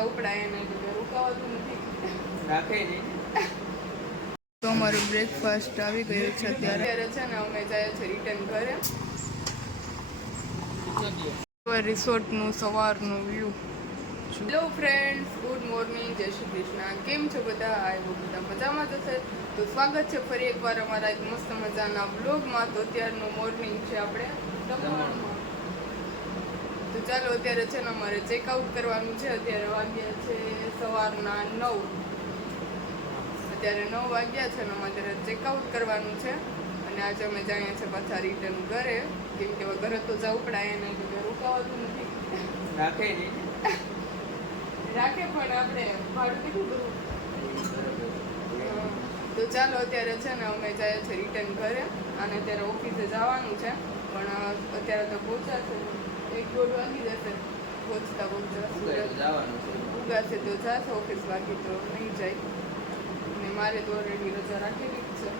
ઉપડાય એને કીધું રોકાવાતું નથી. રાખે નહીં. તો અમારું બ્રેકફાસ્ટ આવી ગયું છે અત્યારે. છે ને અમે જાય છે રિટર્ન ઘરે. રિસોર્ટનું સવારનું view hello friends good morning Jai Shri Krishna. કેમ છો બધા? આવ્યો બધા મજામાં છે તો સ્વાગત છે ફરી એકવાર અમારા એક મસ્ત મજાના બ્લોગમાં તો અત્યારનું મોર્નિંગ છે આપણે. સવારમાં તો ચાલો અત્યારે છે ને અમારે ચેકઆઉટ કરવાનું છે. અત્યારે વાગ્યા છે સવારના નવ. અત્યારે નવ વાગ્યા છે ને અમારે અત્યારે ચેકઆઉટ કરવાનું છે. અને આજે અમે જાણીએ છીએ પાછા રિટર્ન ઘરે. કેમ કે ઘરે તો જવું પડાય એને કીધું રોકાવાતું નથી. રાખે રાખે પણ આપણે ભાડું કેટલું ભરવું? તો ચાલો અત્યારે છે ને અમે જઈએ છીએ રિટર્ન ઘરે. અને અત્યારે ઓફિસે જવાનું છે. પણ અત્યારે તો પહોંચાશે એક દોઢ વાગી જશે. પહોંચતા પહોંચતા ઉગાશે તો જશે ઓફિસ બાકી તો નહીં જાય. અને મારે તો ઓલરેડી રજા રાખેલી જ છે.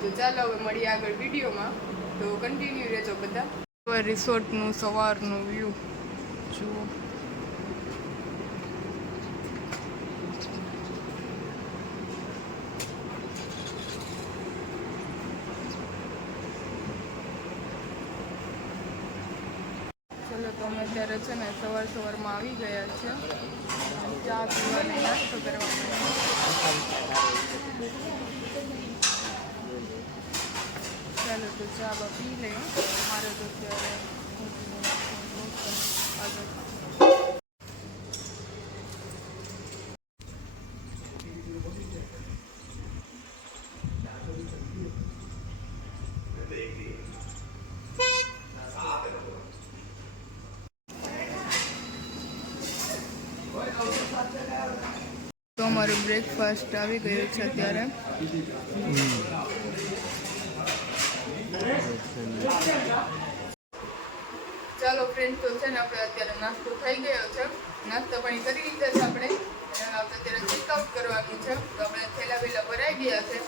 તો ચાલો હવે મળીએ આગળ વિડીયોમાં. તો કન્ટિન્યુ રહેજો બધા. રિસોર્ટનું સવારનું વ્યૂ જુઓ. ચલો તો અમે અત્યારે છે ને સવાર સવારમાં આવી ગયા છે. ચા પીવાનો નાસ્તો કરવાનો ચાલો તો ચા બા પી લઈએ મારે તો અત્યારે આગળ અમારું બ્રેકફાસ્ટ આવી ગયું છે અત્યારે. ચાલો ફ્રેન્ડ તો છે ને આપણે અત્યારે નાસ્તો થઈ ગયો છે. નાસ્તો પાણી કરી લીધા છે આપણે. આપણે અત્યારે ચેકઆઉટ કરવાનું છે. તો આપણે થેલા વેલા ભરાઈ ગયા છે.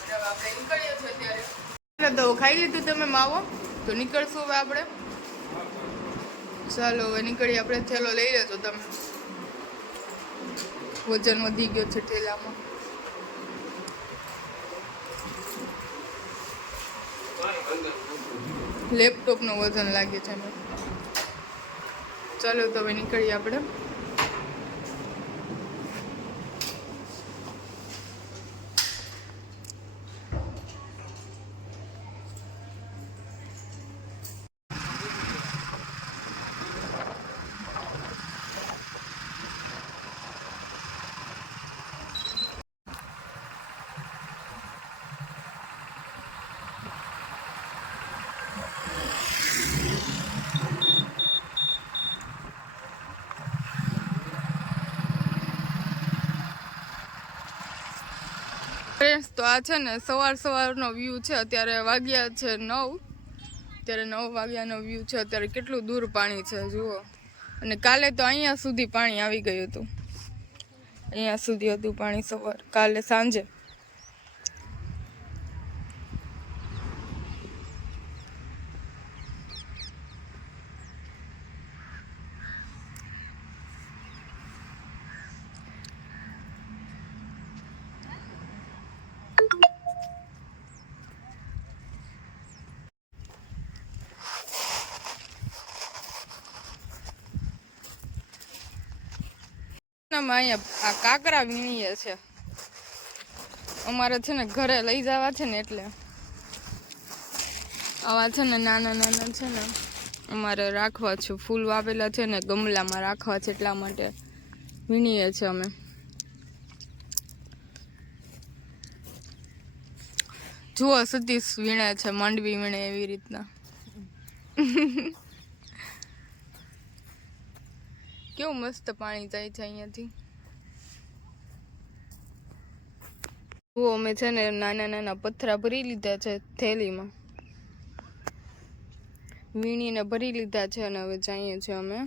અને હવે આપણે નીકળીએ છીએ અત્યારે. તો ખાઈ લીધું તમે માવો. તો નીકળશું હવે આપણે. ચાલો હવે નીકળીએ. આપણે થેલો લઈ લેજો તમે. વજન વધી ગયો છે ઠેલામાં. લેપટોપનું વજન લાગે છે એમાં ચાલો તો હવે નીકળીએ આપણે. ફ્રેન્ડ્સ તો આ છે ને સવાર સવારનો વ્યૂ છે. અત્યારે વાગ્યા છે નવ. અત્યારે નવ વાગ્યાનો વ્યૂ છે. અત્યારે કેટલું દૂર પાણી છે, જુઓ. અને કાલે તો અહીંયા સુધી પાણી આવી ગયું હતું. અહીંયા સુધી હતું પાણી સવાર. કાલે સાંજે. આમાં અહીંયા આ કાકરા વીણીએ છે. અમારે છે ને ઘરે લઈ જવા છે ને એટલે. આવા છે ને નાના નાના છે ને અમારે રાખવા છે, ફૂલ વાવેલા છે ને ગમલામાં રાખવા છે એટલા માટે વીણીએ છે અમે. જુઓ સતીશ વીણે છે, માંડવી વીણે એવી રીતના. કેવું મસ્ત પાણી જાય છે અહીંયાથી. જુઓ, અમે છે ને નાના નાના પથરા ભરી લીધા છે થેલીમાં. વીણીને ભરી લીધા છે અને હવે જઈએ છીએ અમે.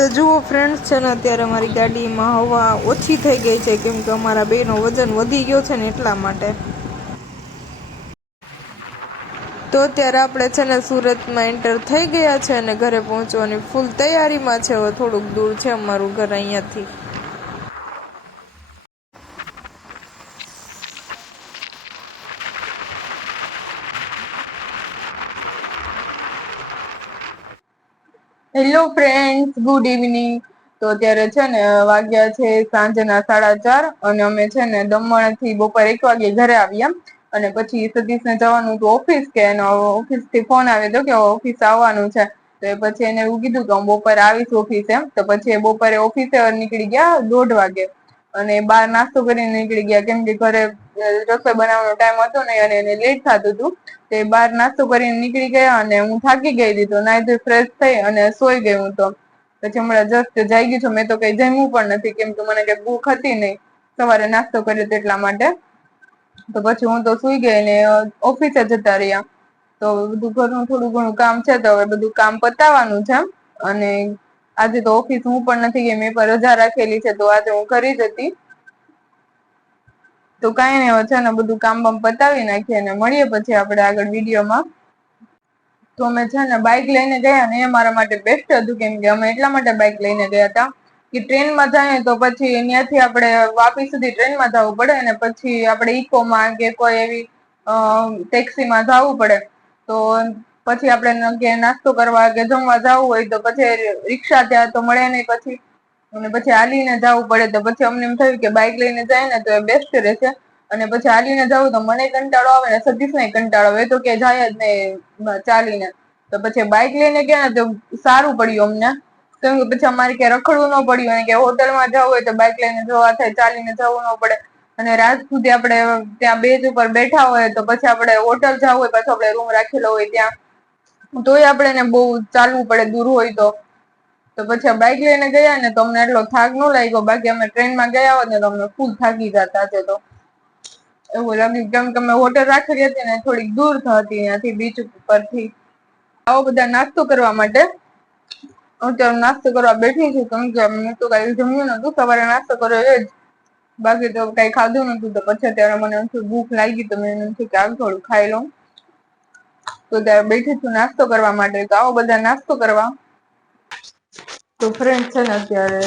તો જુઓ ફ્રેન્ડ્સ છે ને, અત્યારે અમારી ગાડીમાં હવા ઓછી થઈ ગઈ છે, કેમ કે અમારા બેનો વજન વધી ગયો છે ને એટલા માટે. તો અત્યારે આપણે છે ને સુરતમાં એન્ટર થઈ ગયા છે અને ઘરે પહોંચવાની ફૂલ તૈયારીમાં છે, હવે થોડુંક દૂર છે અમારું ઘર અહીંયાથી. હેલો ફ્રેન્ડ્સ ગુડ ઇવનિંગ તો અત્યારે છે ને, વાગ્યા છે સાંજના સાડા ચાર અને અમે છે ને દમણથી બપોર એક વાગે ઘરે આવ્યા અને પછી સતીશને જવાનું હતું ઓફિસ કે ઓફિસથી ફોન આવ્યો હતો કે ઓફિસ આવવાનું છે. તો એ પછી એને એવું કીધું કે હું બપોરે આવીશ ઓફિસે તો પછી એ બપોરે ઓફિસે નીકળી ગયા દોઢ વાગે. અને બહાર નાસ્તો કરીને નીકળી ગયા. કેમ કે ઘરે રસોઈ બનાવવાનો ટાઈમ હતો નહીં અને એને લેટ થતું હતું, તે બહાર નાસ્તો કરીને નીકળી ગયા અને હું થાકી ગઈ હતી તો નાઈ ધોઈ ફ્રેશ થઈ અને સોઈ ગઈ હું તો. પછી હમણાં જસ્ટ જાગી છું, મેં તો કઈ જમ્યું પણ નથી, કેમ કે મને કઈ ભૂખ હતી નહીં. સવારે નાસ્તો કર્યો એટલા માટે. તો પછી હું તો સુઈ ગઈ ને ઓફિસે જતા રહ્યા. તો બધું ઘરનું થોડું ઘણું કામ છે, તો હવે બધું કામ પતાવવાનું છે અને આજે તો ઓફિસ હું પણ નથી ગઈ, મેં પણ રજા રાખેલી છે, તો આજે હું ઘરે જ હતી. તો કાંઈ નહીં છે ને બધું કામ બામ પતાવી નાખીએ અને મળીએ પછી આપણે આગળ વિડીયોમાં. તો અમે છે ને બાઇક લઈને ગયા ને એ મારા માટે બેસ્ટ હતું, કેમ કે અમે એટલા માટે બાઇક લઈને ગયા હતા કે ટ્રેનમાં જઈએ તો પછી ત્યાંથી આપણે વાપી સુધી ટ્રેનમાં જવું પડે અને પછી આપણે ઇકોમાં કે કોઈ એવી ટેક્સીમાં જવું પડે. તો પછી આપણે નાસ્તો કરવા કે જમવા જવું હોય તો પછી રિક્ષા ત્યાં તો મળે નહીં પછી. અને પછી હાલીને જવું પડે તો પછી અમને એમ થયું કે બાઇક લઈને જાય ને તો એ બેસ્ટ રહેશે. અને પછી હાલીને જવું તો મને કંટાળો આવે ને સતીશને કંટાળો આવે. તો કે જાય જ નહીં ચાલીને. તો પછી બાઇક લઈને ગયા ને તો સારું પડ્યું અમને. કે પછી અમારે ક્યાં રખડવું ન પડ્યું અને કે હોટલમાં જવું હોય તો બાઇક લઈને જવા થાય, ચાલીને જવું ન પડે. અને રાત સુધી આપણે ત્યાં બેજ ઉપર બેઠા હોય તો પછી આપણે હોટલ જવું હોય, પાછો આપણે રૂમ રાખેલો હોય ત્યાં. તોય આપણે બહુ ચાલવું પડે, દૂર હોય તો. તો પછી બાઇક લઈને ગયા ને તો અમને એટલો થાક ન લાગ્યો. બાકી અમે ટ્રેનમાં ગયા હોત ને તો ફૂલ થાકી જતા છે તો. એવું લાગ્યું કેમ કે અમે હોટલ રાખેલી હતી ને થોડીક દૂર હતી ત્યાંથી બીચ પરથી આવો બધા નાસ્તો કરવા માટે. હું ત્યારે નાસ્તો કરવા બેઠી છું કેમ કે મેં તો કઈ જમ્યું નતું સવારે નાસ્તો કર્યો એ જ. બાકી તો કઈ ખાધું નતું તો પછી ત્યારે મને એમ થયું ભૂખ લાગી તો મેં એમ થયું કે આગ થોડું ખાઈ લઉં. તો ત્યારે બેઠી છું નાસ્તો કરવા માટે. તો આવો બધા નાસ્તો કરવા. તો ફ્રેન્ડ છે ને અત્યારે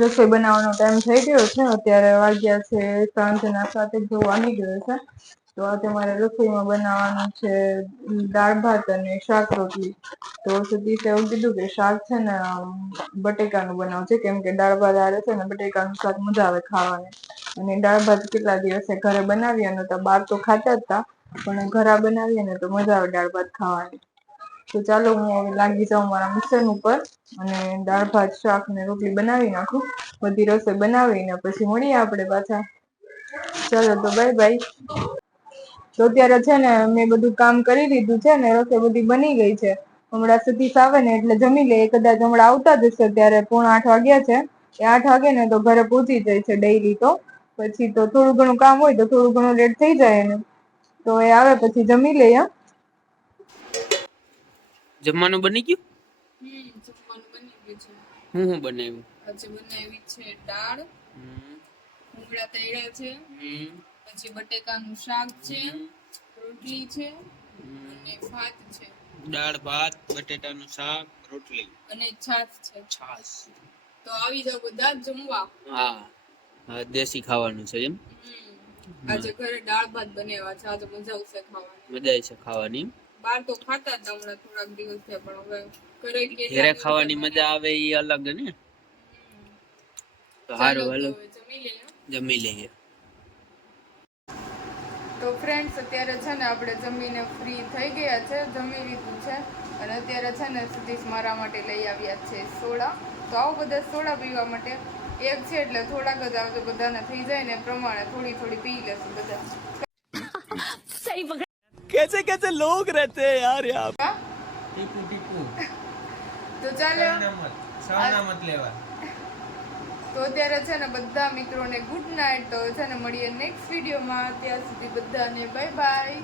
રસોઈ બનાવવાનો ટાઈમ થઈ ગયો છે. અત્યારે વાગ્યા છે સાંજના એક જેવું આવી ગયો છે. તો આજે મારે રસોઈમાં બનાવવાનું છે દાળ ભાત અને શાક રોટલી. તો સતીશે એવું કીધું કે શાક છે ને બટેકાનું બનાવજે કેમ કે દાળ ભાત આવે છે ને બટેકાનું શાક મજા આવે ખાવાની. અને દાળ ભાત કેટલા દિવસે ઘરે બનાવીએ ને તો બહાર તો ખાતા હતા પણ ઘરે બનાવીએ ને તો મજા આવે દાળ ભાત ખાવાની. તો ચાલો હું હવે લાગી જાઉં મારા મિશન ઉપર અને દાળ, ભાત, શાક ને રોટલી બનાવી નાખું. બધી રસોઈ બનાવીને પછી મળીએ આપણે પાછા. ચાલો તો બાય બાય તો અત્યારે છે ને મેં બધું કામ કરી લીધું છે ને રસોઈ બધી બની ગઈ છે. હમણાં સતીશ આવે ને એટલે જમી લે કદાચ હમણાં આવતા જ હશે ત્યારે પોણા આઠ વાગ્યા છે. એ આઠ વાગે ને તો ઘરે પહોંચી જાય છે ડેઈલી તો. પછી તો થોડું ઘણું કામ હોય તો થોડું ઘણું લેટ થઈ જાય એને તો એ આવે પછી જમી લે હા જમવાનું બની ગયું? જમવાનું બની ગયું છે. હું હું બનાવ્યું? આજે બનાવી છે દાળ હમ, તૈયાર છે હમ, પછી બટેકાનું શાક છે રોટલી છે અને ભાત છે. દાળ ભાત બટેટાનું શાક રોટલી. અને છાશ છે. છાશ. તો આવી જાવ બધા જ જમવા. હા. દેશી ખાવાનું છે એમ. આજે ઘરે દાળ ભાત બનાવ્યા છે. આજે મજા આવશે ખાવાની. મજા આવશે છે ખાવાની. બહાર તો ખાતા હતા હમણાં થોડાક દિવસ થયા પણ હવે ઘરે ઘેરે ખાવાની મજા આવે એ અલગ ને? તો સારું હાલો. જમી લઈએ તો ફ્રેન્ડ્સ અત્યારે છે ને આપણે જમીને ફ્રી થઈ ગયા છે જમી લીધું છે. અને અત્યારે છે ને સતીશ મારા માટે લઈ આવ્યા છે સોડા. તો આવો બધા સોડા પીવા માટે. એક છે એટલે થોડાક જ આવજો બધાને થઈ જાય ને પ્રમાણે થોડી થોડી પી લેશું બધા. कैसे कैसे लोग रहते हैं यार यहाँ હા? ટીપુ ટીપુ તો ચાલો સહનામત સહનામત લેવા તો અત્યારે છે ને બધા મિત્રોને ગુડ નાઇટ તો છે ને મળીએ નેક્સ્ટ વિડીયોમાં ત્યાં સુધી બધાને બાય બાય